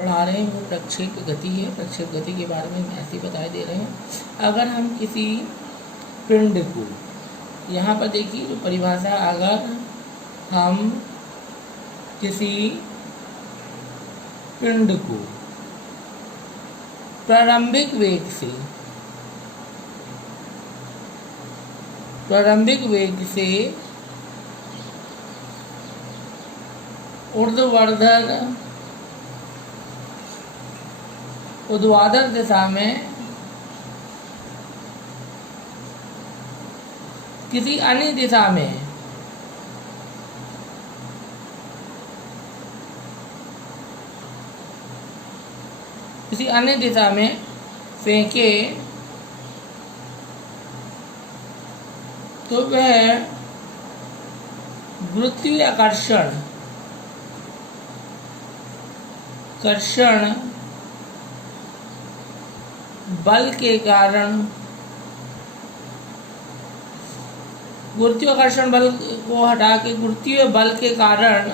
पढ़ा रहे हैं वो प्रक्षेप गति है। प्रक्षेप गति के बारे में हम ऐसे ही बताए दे रहे हैं। अगर हम किसी पिंड को, यहाँ पर देखिए जो परिभाषा, अगर हम किसी पिंड को प्रारंभिक वेग से ऊर्ध्वाधर दिशा में किसी अन्य दिशा में फेंके तो वह गुरुत्वीय आकर्षण बल के कारण, गुरुत्वीय आकर्षण बल को हटा के गुरुत्वीय बल के कारण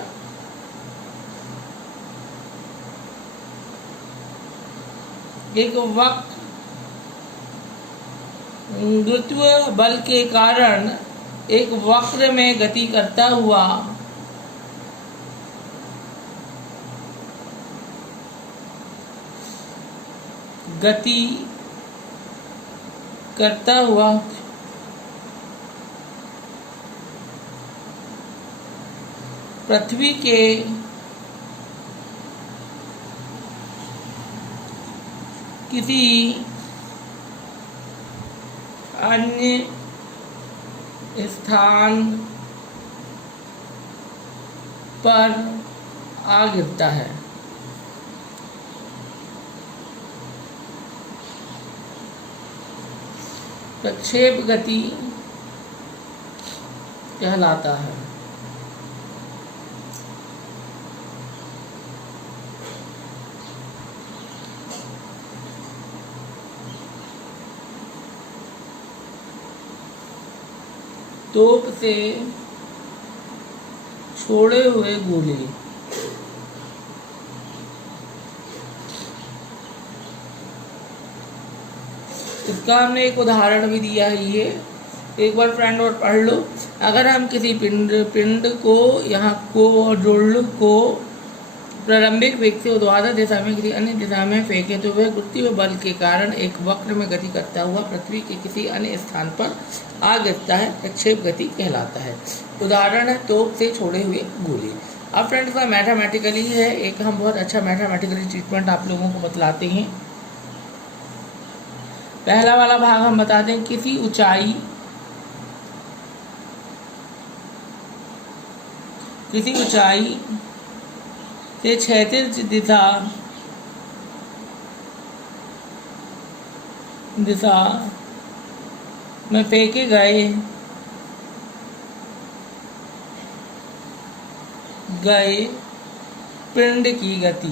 गुरुत्वीय बल के कारण एक वक्र में गति करता हुआ पृथ्वी के किसी अन्य स्थान पर आ गिरता है। प्रक्षेप गति कहलाता है। तोप से छोड़े हुए गोले, इसका हमने एक उदाहरण भी दिया है। ये एक बार फ्रेंड और पढ़ लो। अगर हम किसी पिंड को यहाँ को जोड़ को प्रारंभिक वेग से ऊर्ध्वाधर दिशा में किसी अन्य दिशा में फेंके तो वह गुरुत्वीय बल के कारण एक वक्र में गति करता हुआ पृथ्वी के किसी अन्य स्थान पर आ गिरता है। प्रक्षेप गति कहलाता है। उदाहरण है तोप से छोड़े हुए गोले। अब फ्रेंड्स का मैथमेटिकली है, एक हम बहुत अच्छा मैथमेटिकली ट्रीटमेंट आप लोगों को बतलाते हैं। पहला वाला भाग हम बताते हैं, किसी ऊंचाई से क्षैतिज दिशा में फेंके गए पिंड की गति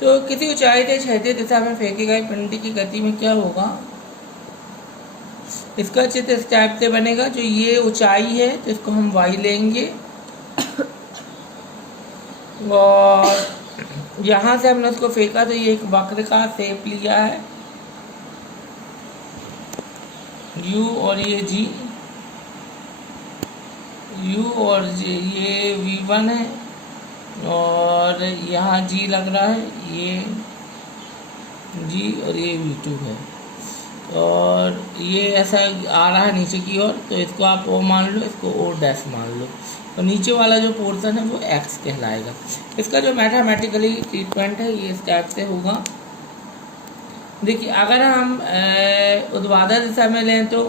तो किसी ऊंचाई से क्षैतिज दिशा में फेंके गए पिंड की गति में क्या होगा, इसका चित्र इस टाइप से बनेगा। जो ये ऊंचाई है तो इसको हम y लेंगे और यहाँ से हमने उसको फेंका तो ये एक वक्र का शेप लिया है, u और ये g, u और ये v1 है और यहाँ g लग रहा है, ये g और ये v2 है और ये ऐसा आ रहा है नीचे की ओर, तो इसको आप o मान लो, इसको o डैश मान लो और नीचे वाला जो पोर्शन है वो x कहलाएगा। इसका जो मैथमेटिकली ट्रीटमेंट है ये इस टाइप से होगा। देखिए अगर हम ऊर्ध्वाधर दिशा में लें तो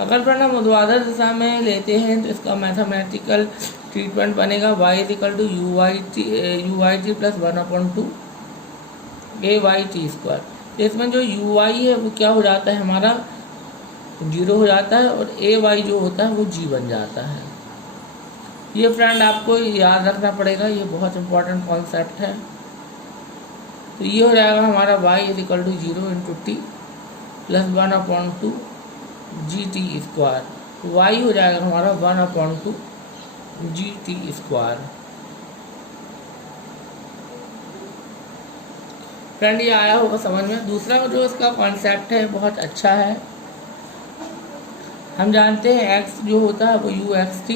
अगर हम ऊर्ध्वाधर दिशा में लेते हैं तो इसका मैथमेटिकल ट्रीटमेंट बनेगा y equal to u y t plus 1/2 AYT square. तो इसमें जो यू वाई है वो क्या हो जाता है, हमारा 0 हो जाता है और AY जो होता है वो g बन जाता है। ये फ्रेंड आपको याद रखना पड़ेगा, ये बहुत इंपॉर्टेंट कॉन्सेप्ट है। तो ये हो जाएगा हमारा y equal to 0 × t plus 1/2 g t square. Y हो जाएगा हमारा 1/2 जी टी स्क्वायर। फ्रेंड ये आया होगा समझ में। दूसरा जो इसका कॉन्सेप्ट है बहुत अच्छा है। हम जानते हैं x जो होता है वो you x t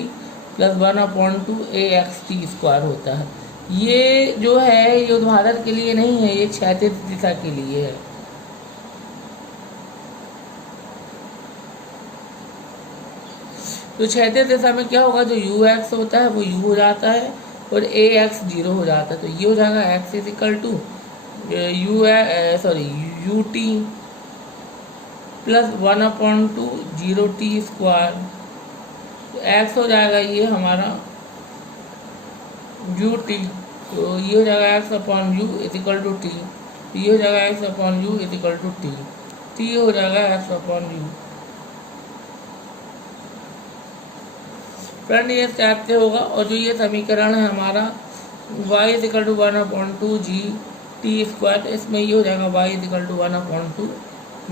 plus 1/2 a x t square होता है। ये जो है ये ऊर्ध्वाधर के लिए नहीं है, ये क्षैतिज दिशा के लिए है। तो क्षैतिज दिशा में क्या होगा, जो यू एक्स होता है वो यू हो जाता है और ए एक्स 0 हो जाता है। तो ये हो जाएगा x is equal to u t plus 1/2 zero t square. तो x हो जाएगा ये हमारा यू टी, तो ये हो जाएगा x upon u is equal to t. ये हो जाएगा x upon u is equal to t. T हो जाएगा x अपॉन यू। फ्रेंड ये टाइप से होगा। और जो ये समीकरण है हमारा y is equal to 1/2 g t square, इसमें ये हो जाएगा y is equal to 1/2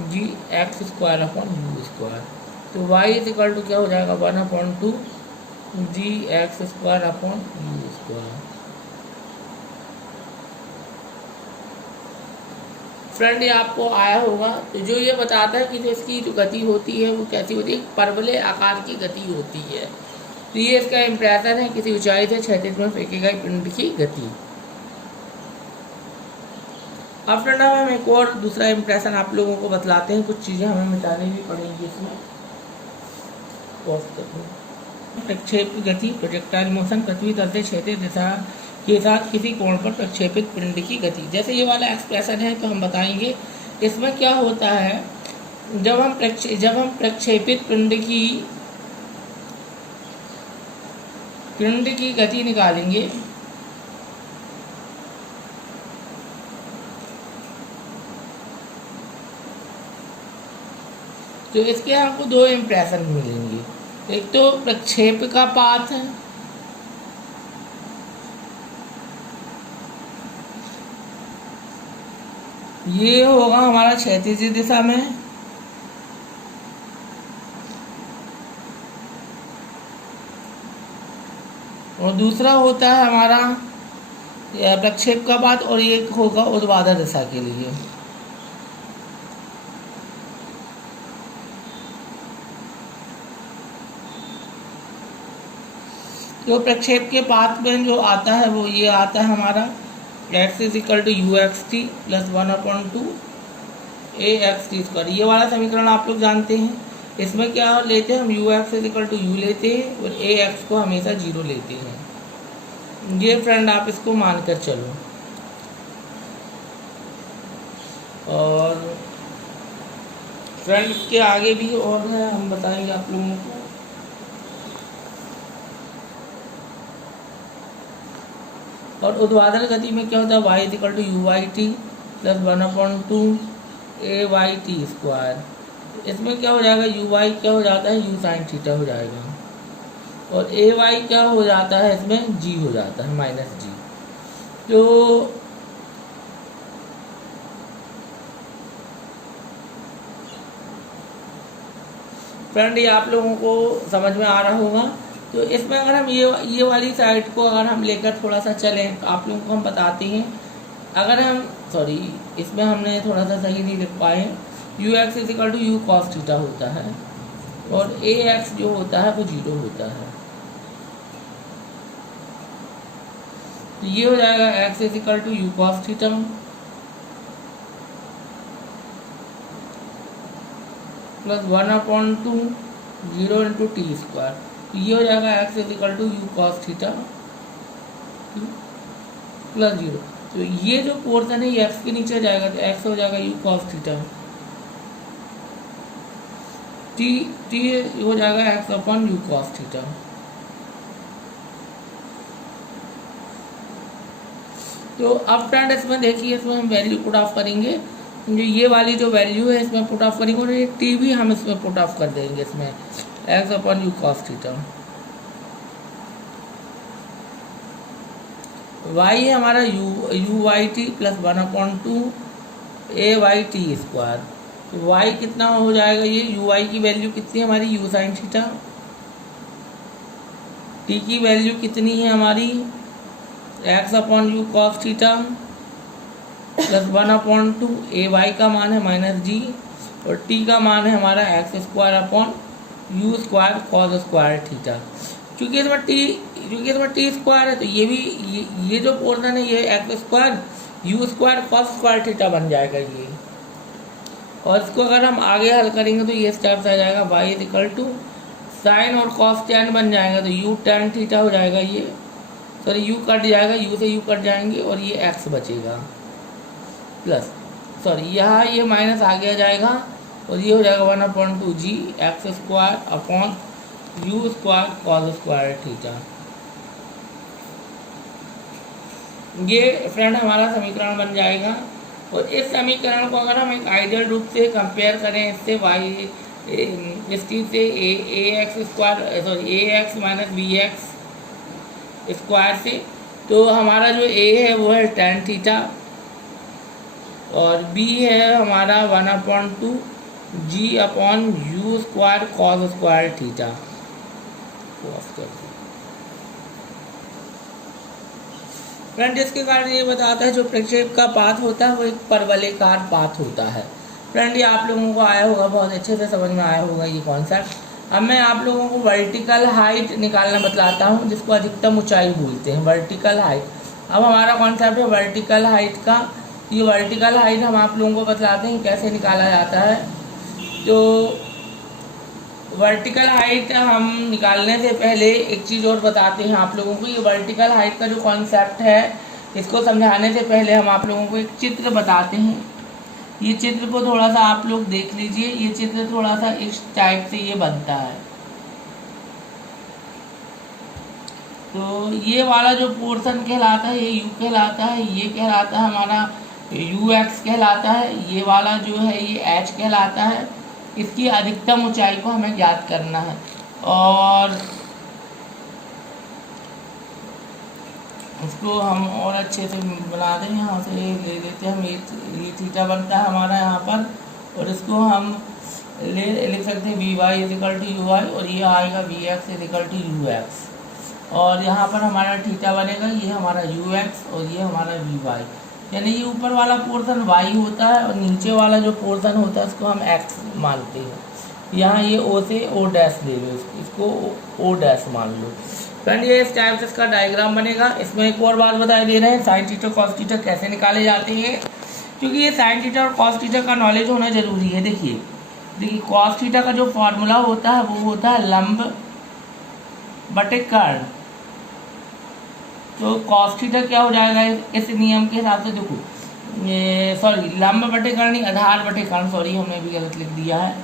g x square upon u square. तो y इज इक्वल टू क्या हो जाएगा 1/2 g x square upon u square. Friend ये आपको आया होगा। तो जो ये बताता है कि जो इसकी जो गति होती है वो कैसी होती है, परवलय आकार की गति होती है। तो ये इसका इम्प्रेशन है किसी ऊंचाई से क्षैतिज में फेंके गए पिंड की गति। अब फ्रेंड हम एक और दूसरा इम्प्रेशन आप लोगों को बतलाते हैं। कुछ चीज़ें हमें मिटानी भी पड़ेंगी इसमें। प्रक्षेप की गति, प्रोजेक्टाइल मोशन, पृथ्वी तल से क्षैतिज दिशा के साथ किसी कोण पर प्रक्षेपित पिंड की गति। जैसे ये वाला एक्सप्रेशन है तो हम बताएंगे इसमें क्या होता है। जब हम प्रक्षेपित पिंड की गति निकालेंगे तो इसके हमको दो इम्प्रेशन मिलेंगे। एक तो प्रक्षेप का पाथ है, ये होगा हमारा क्षैतिज दिशा में, और दूसरा होता है हमारा प्रक्षेप का पाथ, और ये होगा ऊर्ध्वाधर दिशा के लिए। तो प्रक्षेप के पाथ में जो आता है वो ये आता है हमारा x is equal to u x t plus 1/2 a x t square. ये वाला समीकरण आप लोग जानते हैं। इसमें क्या लेते हैं हम, u x is equal to u लेते हैं और ए एक्स को हमेशा 0 लेते हैं। ये फ्रेंड आप इसको मान कर चलो। और फ्रेंड के आगे भी और है, हम बताएंगे आप लोगों को। और ऊर्ध्वाधर गति में क्या होता है, y is equal to u y t plus 1/2 a y t square. इसमें क्या हो जाएगा, यू वाई क्या हो जाता है, यू साइन थीटा हो जाएगा, और ए वाई क्या हो जाता है, इसमें जी हो जाता है माइनस जी। तो फ्रेंड ये आप लोगों को समझ में आ रहा होगा। तो इसमें अगर हम ये वाली साइड को अगर हम लेकर थोड़ा सा चलें तो आप लोगों को हम बताते हैं। अगर हम इसमें हमने थोड़ा सा सही नहीं लिख पाए। U x is equal to u cos theta होता है और ए एक्स जो होता है वो 0 होता है। तो ये हो जाएगा x is equal to u cos theta plus 1/2 0 into t square. तो ये हो जाएगा x is equal to u cos theta plus 0। तो ये जो पोर्शन है ये एक्स के नीचे जाएगा, तो एक्स हो जाएगा यू कॉस थीटा, टी हो जाएगा x upon u cos theta. तो अब फ्रेंड इसमें देखिए, इसमें हम वैल्यू पुट ऑफ करेंगे। जो ये वाली जो वैल्यू है इसमें पुट ऑफ करेंगे और ये टी भी हम इसमें पुट ऑफ कर देंगे, इसमें x upon u cos theta. Y है हमारा u y t plus 1/2 a y t square. तो y कितना हो जाएगा, ये यू आई की वैल्यू कितनी है हमारी, यू साइन थीटा। t की वैल्यू कितनी है हमारी, x upon u cos theta plus 1/2, a y का मान है माइनस जी, और t का मान है हमारा x square upon u square cos square theta. क्योंकि इसमें टी स्क्वायर है तो ये भी ये जो पोर्शन है ये x square you square cos square theta बन जाएगा ये। और इसको अगर हम आगे हल करेंगे तो ये स्टेप्स आ जाएगा, y is equal to sine और कॉस टेन बन जाएगा तो यू टेन थीटा हो जाएगा ये, सॉरी यू कट जाएगा, यू से यू कट जाएंगे और ये एक्स बचेगा प्लस, सॉरी यहाँ ये माइनस आगे आ जाएगा और ये हो जाएगा 1/2 g x square upon u square cos square theta. ये फ्रेंड हमारा समीकरण बन जाएगा। और इस समीकरण को अगर हम एक आइडियल रूप से कंपेयर करें इससे वाई इस चीज़ से A x square sorry a x minus b x square से, तो हमारा जो ए है वो है tan थीटा और बी है हमारा 1/2 g upon u square cos square theta. Friend जिसके कारण ये बताता है जो प्रक्षेप का पाथ होता है वो एक परवलयकार पाथ होता है। फ्रेंड ये आप लोगों को आया होगा, बहुत अच्छे से समझ में आया होगा ये कॉन्सेप्ट। अब मैं आप लोगों को वर्टिकल हाइट निकालना बतलाता हूँ जिसको अधिकतम ऊंचाई बोलते हैं, वर्टिकल हाइट। अब हमारा कॉन्सेप्ट है वर्टिकल हाइट का। ये वर्टिकल हाइट हम आप लोगों को बतलाते हैं कैसे निकाला जाता है। तो वर्टिकल हाइट हम निकालने से पहले एक चीज़ और बताते हैं आप लोगों को। ये वर्टिकल हाइट का जो कॉन्सेप्ट है इसको समझाने से पहले हम आप लोगों को एक चित्र बताते हैं। ये चित्र को थोड़ा सा आप लोग देख लीजिए। ये चित्र थोड़ा सा इस टाइप से ये बनता है। तो ये वाला जो पोर्शन कहलाता है ये यू कहलाता है, ये कहलाता है हमारा यू एक्स कहलाता है, ये वाला जो है ये एच कहलाता है। इसकी अधिकतम ऊंचाई को हमें ज्ञात करना है और इसको हम और अच्छे से बना दें। यहाँ से ले लेते हैं हम, ये थीटा बनता है हमारा यहाँ पर और इसको हम लिख सकते हैं v y is equal to u y और ये आएगा v x is equal to u x और यहाँ पर हमारा थीटा बनेगा, ये हमारा यू एक्स और ये हमारा वी वाई। यानी ये ऊपर वाला पोर्शन y होता है और नीचे वाला जो पोर्शन होता है उसको हम x मानते हैं। यहाँ ये o से o डैश ले लो, इसको o डैश मान लो। फ्रेंड ये इस टाइप से इसका डायग्राम बनेगा। इसमें एक और बात बताई दे रहे हैं साइन थीटा कॉस थीटा कैसे निकाले जाते हैं, क्योंकि ये साइन थीटा और कॉस थीटा का नॉलेज होना जरूरी है। देखिए कॉस थीटा का जो फॉर्मूला होता है वो होता है लंब बटे कर्ण। तो कॉस थीटा क्या हो जाएगा इस नियम के हिसाब से, देखो ये सॉरी लंब बटे कर्ण नहीं आधार बटे कर्ण, सॉरी हमने भी गलत लिख दिया है,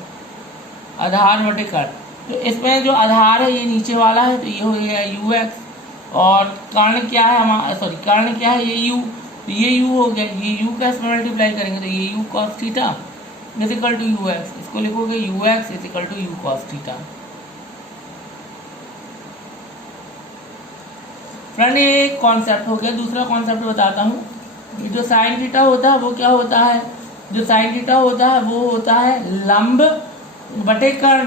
आधार बटे कर्ण। तो इसमें जो आधार है ये नीचे वाला है तो ये हो गया यू एक्स और कर्ण क्या है हमारा, सॉरी कर्ण क्या है ये यू, तो ये यू हो गया, ये यू का इसमें मल्टीप्लाई करेंगे तो ये u cos theta is equal to u x, इसको लिखोगे u x is equal to u cos theta. Friend ये एक कॉन्सेप्ट हो गया। दूसरा कॉन्सेप्ट बताता हूँ। जो साइन थीटा होता है वो क्या होता है, जो साइन थीटा होता है वो होता है लंब बटे कर्ण।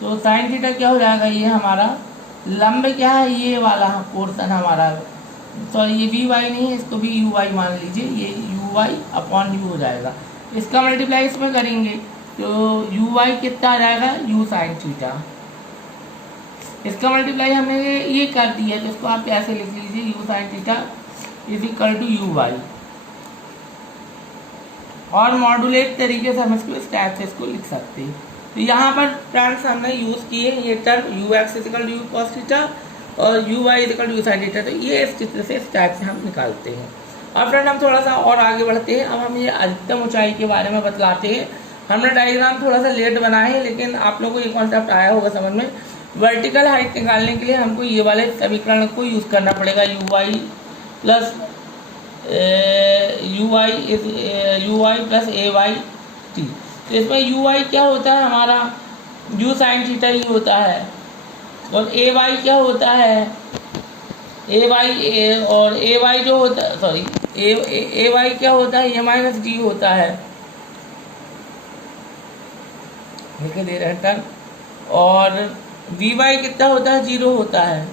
तो साइन थीटा क्या हो जाएगा, ये हमारा लंब क्या है, ये वाला पोर्शन हमारा, सॉरी ये वी वाई नहीं है, इसको भी यू वाई मान लीजिए, ये यू वाई अपॉन यू हो जाएगा। इसका मल्टीप्लाई इसमें करेंगे तो यू वाई कितना आ जाएगा, यू साइन थीटा। इसका मल्टीप्लाई हमने ये कर दिया तो इसको आप ऐसे लिख लीजिए u sine theta is equal to u y. और मॉड्यूलेट तरीके से हम इसको इस टाइप से इसको लिख सकते हैं। तो यहाँ पर फ्रेंड्स हमने यूज़ किए ये term u x is equal to u cos theta और u y is equal to u sine theta. तो ये इस चित्र से इस टाइप से हम निकालते हैं। और फ्रेंड हम थोड़ा सा और आगे बढ़ते हैं। अब हम ये अधिकतम ऊंचाई के बारे में बतलाते हैं। हमने डायग्राम थोड़ा सा लेट बनाए हैं लेकिन आप लोगों को ये कॉन्सेप्ट आया होगा समझ में। वर्टिकल हाइट निकालने के लिए हमको ये वाले समीकरण को यूज़ करना पड़ेगा, u y plus u y plus a y t. तो इसमें यू वाई क्या होता है हमारा, यू साइन थीटा ही होता है और ए वाई क्या होता है, ए वाई और ए वाई जो होता है, सॉरी, ए वाई क्या होता है, ए माइनस डी होता है, लिख दे रहे हैं टर्म। और वी वाई कितना होता है, 0 होता है।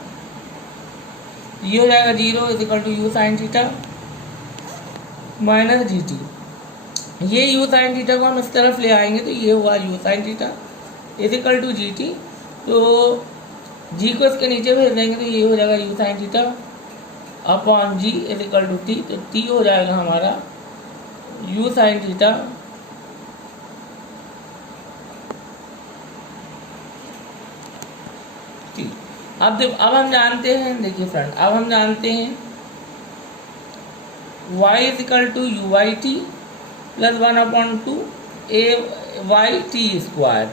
ये हो जाएगा 0 is equal to u sine theta minus G T. ये यू साइन थीटा को हम इस तरफ ले आएंगे तो ये हुआ you sine theta is equal to G T. तो जी को इसके नीचे भेज देंगे तो ये हो जाएगा u sine theta upon g is equal to t. तो टी हो जाएगा हमारा यू साइन थीटा टी। अब हम जानते हैं, देखिए फ्रेंड, अब हम जानते हैं y is equal to u y t plus 1/2 a y t square.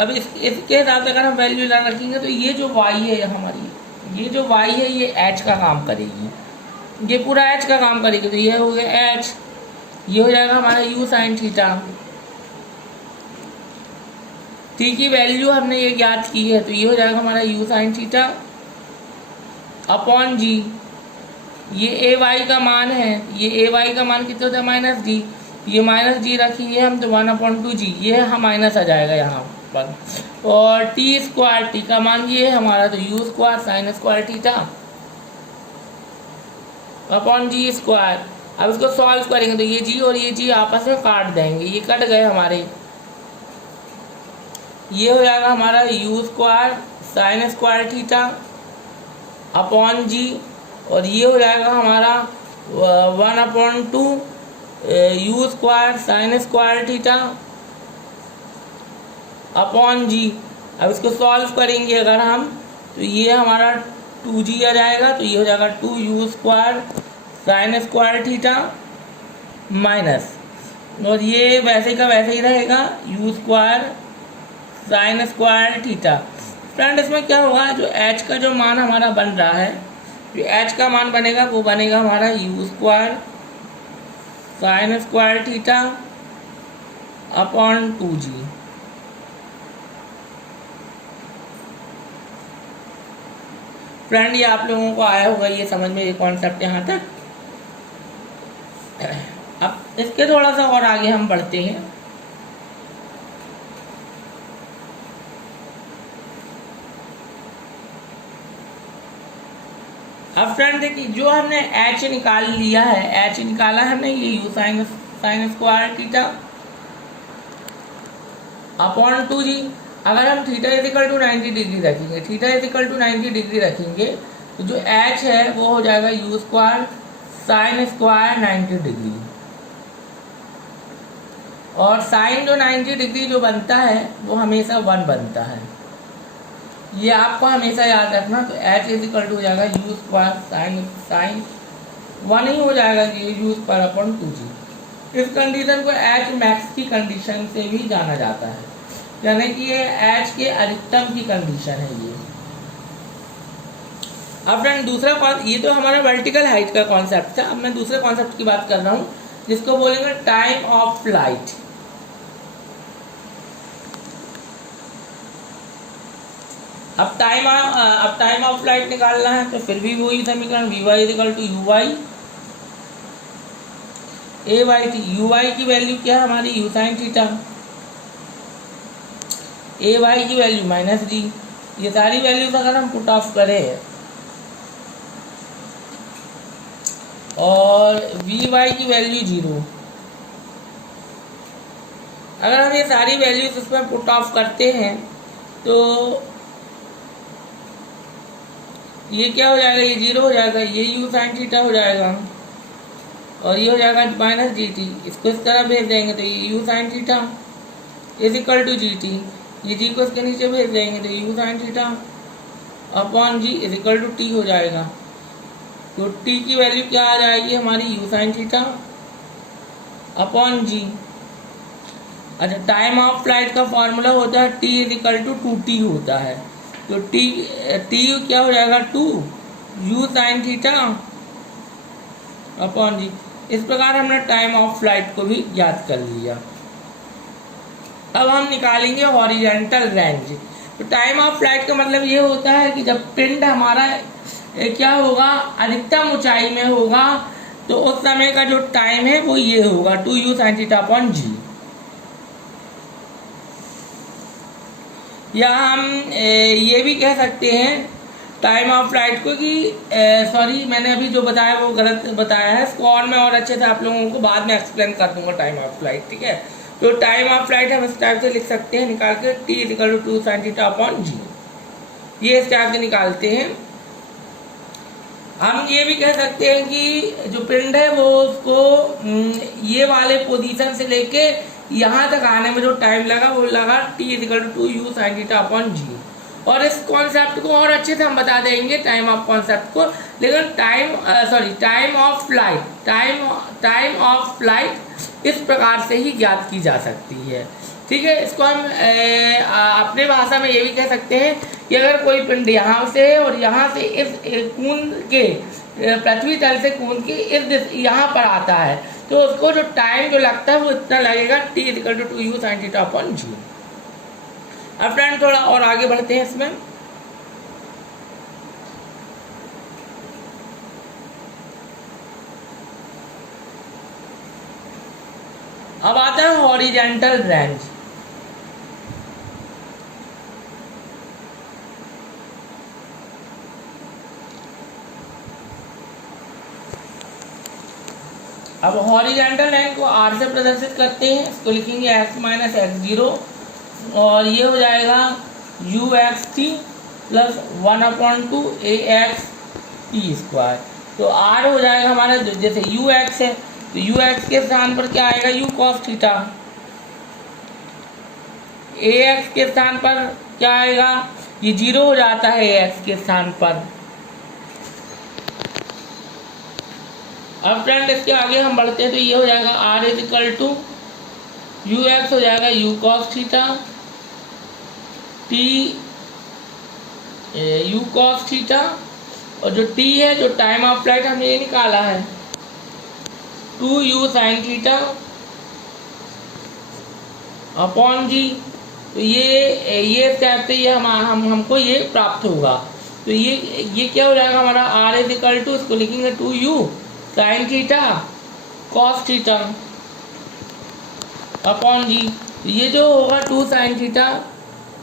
अब इसके हिसाब से अगर हम वैल्यू ला रखेंगे तो ये जो y है हमारी, ये जो y है ये h का काम करेगी, ये पूरा h का काम करेगी। तो ये हो गया h, ये हो जाएगा हमारा u साइन थीटा। t की वैल्यू हमने ये ज्ञात की है तो ये हो जाएगा हमारा u sign theta upon g. ये ए वाई का मान है, ये ए वाई का मान कितना होता है, माइनस डी। ये माइनस डी रखिए हम तो 1/2 जी, ये हम माइनस आ जाएगा यहाँ पर। और टी स्क्वायर, टी का मान ये है हमारा तो u square sine square theta upon g square. अब इसको सॉल्व करेंगे तो ये जी और ये जी आपस में काट देंगे, ये कट गए हमारे। ये हो जाएगा हमारा u square sine square theta upon g, और ये हो जाएगा हमारा 1/2 u square sine square theta upon g. अब इसको सॉल्व करेंगे अगर हम तो ये हमारा 2g आ जाएगा, तो ये हो जाएगा 2u square sine square theta minus, और ये वैसे का वैसे ही रहेगा u square sine square theta. Friend इसमें क्या होगा, जो h का जो मान हमारा बन रहा है, जो h का मान बनेगा वो बनेगा हमारा u square sine square theta upon 2g। Friend ये आप लोगों को आया होगा ये समझ में, ये कॉन्सेप्ट यहाँ तक। अब इसके थोड़ा सा और आगे हम बढ़ते हैं। अब फ्रेंड देखिए, जो हमने h निकाल लिया है, h निकाला हमने, ये u sine square theta upon 2g। अगर हम theta is equal to 90 degree रखेंगे, theta is equal to 90 degree रखेंगे तो जो h है वो हो जाएगा u square sine square 90 degree. और साइन जो 90 डिग्री जो बनता है वो हमेशा 1 बनता है, ये आपको हमेशा याद रखना। तो h इज इक्वल टू हो जाएगा u स्क्वायर साइन 1 ही हो जाएगा, ये u स्क्वायर अपॉन 2g। इस कंडीशन को h मैक्स की कंडीशन से भी जाना जाता है, यानी कि ये h के अधिकतम की कंडीशन है ये। अब फ्रेंड दूसरा ये तो हमारा वर्टिकल हाइट का कॉन्सेप्ट था। अब मैं दूसरे कॉन्सेप्ट की बात कर रहा हूँ जिसको बोलेंगे टाइम ऑफ फ्लाइट। अब टाइम ऑफ फ्लाइट निकालना है तो फिर भी वही समीकरण v y equal to u y a y t. U y की वैल्यू क्या है हमारी, u sine theta, a y की वैल्यू माइनस डी। ये सारी वैल्यूज अगर हम पुट ऑफ करें और वी वाई की वैल्यू 0, अगर हम ये सारी वैल्यूज इसमें पुट ऑफ करते हैं तो ये क्या हो जाएगा, ये 0 हो जाएगा, ये यू साइन थीटा हो जाएगा और ये हो जाएगा माइनस जी टी। इसको इस तरह भेज देंगे तो ये you sine theta is equal to G T, ये जी को इसके नीचे भेज देंगे तो you sine theta upon g is equal to T हो जाएगा। तो टी की वैल्यू क्या आ जाएगी हमारी, यू साइन थीटा अपॉन जी। अच्छा, टाइम ऑफ फ्लाइट का फॉर्मूला होता है T is equal to 2t होता है, तो टी क्या हो जाएगा 2 यू साइन थीटा अपॉन जी। इस प्रकार हमने टाइम ऑफ फ्लाइट को भी ज्ञात कर लिया। अब हम निकालेंगे हॉरिजेंटल रेंज। तो टाइम ऑफ फ्लाइट का मतलब ये होता है कि जब पिंड हमारा क्या होगा, अधिकतम ऊंचाई में होगा, तो उस समय का जो टाइम है वो ये होगा 2u sin थीटा अपॉन जी। या हम ये भी कह सकते हैं टाइम ऑफ फ्लाइट को कि सॉरी मैंने अभी जो बताया वो गलत बताया है, इसको और मैं और अच्छे से आप लोगों को बाद में एक्सप्लेन कर दूंगा टाइम ऑफ फ्लाइट, ठीक है। तो टाइम ऑफ फ्लाइट हम इस टाइप से लिख सकते हैं निकाल के t equal to 2 sin theta upon g, ये इस टाइप से निकालते हैं। हम ये भी कह सकते हैं कि जो पिंड है वो उसको ये वाले पोजीशन से लेके यहाँ तक आने में जो टाइम लगा वो लगा t equal to 2u sin theta upon g. और इस कॉन्सेप्ट को और अच्छे से हम बता देंगे टाइम ऑफ कॉन्सेप्ट को, लेकिन टाइम ऑफ फ्लाइट इस प्रकार से ही ज्ञात की जा सकती है, ठीक है। इसको हम अपने भाषा में ये भी कह सकते हैं कि अगर कोई पिंड यहाँ से और यहाँ से इस कून के पृथ्वी तल से कून के इस यहाँ पर आता है, तो उसको जो टाइम जो लगता है वो इतना लगेगा t equal to 2u sin theta upon g. अब फ्रेंड थोड़ा और आगे बढ़ते हैं इसमें। अब आता है हॉरिजॉन्टल रेंज। अब हॉरिजॉन्टल रेंज को r से प्रदर्शित करते हैं, इसको लिखेंगे x माइनस x0 और ये हो जाएगा uxt plus 1/2 ax t square. तो r हो जाएगा हमारा जैसे ux है तो ux के स्थान पर क्या आएगा u cos थीटा, ax के स्थान पर क्या आएगा, ये 0 हो जाता है ax के स्थान पर। अब फ्रेंड इसके आगे हम बढ़ते हैं तो ये हो जाएगा r इक्वल टू ux हो जाएगा u cos theta t u cos theta और जो t है जो टाइम ऑफ फ्लाइट हमने ये निकाला है 2u sin theta upon g. तो ये स्टेप से ये हमको ये प्राप्त होगा। तो ये क्या हो जाएगा हमारा r इक्वल टू, इसको लिखेंगे 2u sin theta cos theta upon g. तो ये जो होगा 2 sin थीटा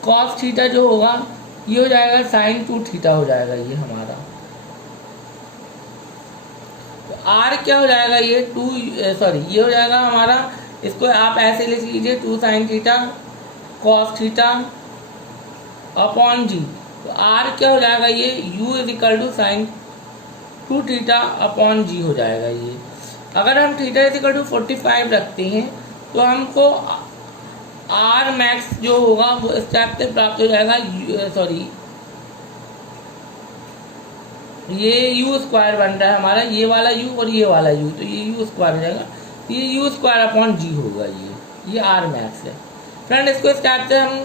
cos थीटा जो होगा ये हो जाएगा sin 2 थीटा हो जाएगा ये हमारा। तो r क्या हो जाएगा ये ये हो जाएगा हमारा, इसको आप ऐसे लिख लीजिए 2 sin theta cos theta upon g. तो r क्या हो जाएगा ये u equal to sin 2 theta upon g हो जाएगा ये। अगर हम थीटा इक्वल टू 45 रखते हैं तो हमको आर मैक्स जो होगा वो इस टाइप से प्राप्त हो जाएगा, ये यू स्क्वायर बन रहा है हमारा, ये वाला यू और ये वाला यू, तो ये यू स्क्वायर हो जाएगा, ये यू स्क्वायर अपॉन जी होगा ये आर मैक्स है। फ्रेंड इसको इस टाइप से हम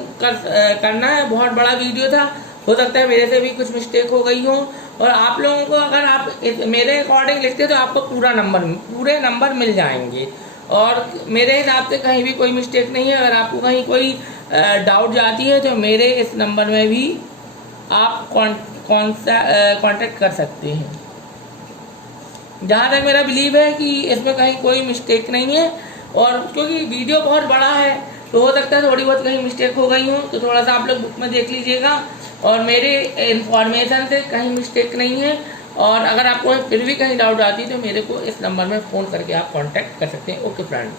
करना है। बहुत बड़ा वीडियो था, हो सकता है मेरे से भी कुछ मिस्टेक हो गई हो, और आप लोगों को अगर आप मेरे अकॉर्डिंग लिखते तो आपको पूरे नंबर मिल जाएंगे, और मेरे हिसाब से कहीं भी कोई मिस्टेक नहीं है। अगर आपको कहीं कोई डाउट जाती है तो मेरे इस नंबर में भी आप कांटेक्ट कर सकते हैं। जहाँ तक मेरा बिलीव है कि इसमें कहीं कोई मिस्टेक नहीं है, और क्योंकि वीडियो बहुत बड़ा है तो हो सकता है थोड़ी बहुत कहीं मिस्टेक हो गई हो, तो थोड़ा सा आप लोग बुक में देख लीजिएगा। और मेरे इन्फॉर्मेशन से कहीं मिस्टेक नहीं है, और अगर आपको फिर भी कहीं डाउट आती है तो मेरे को इस नंबर में फ़ोन करके आप कांटेक्ट कर सकते हैं। Okay friend.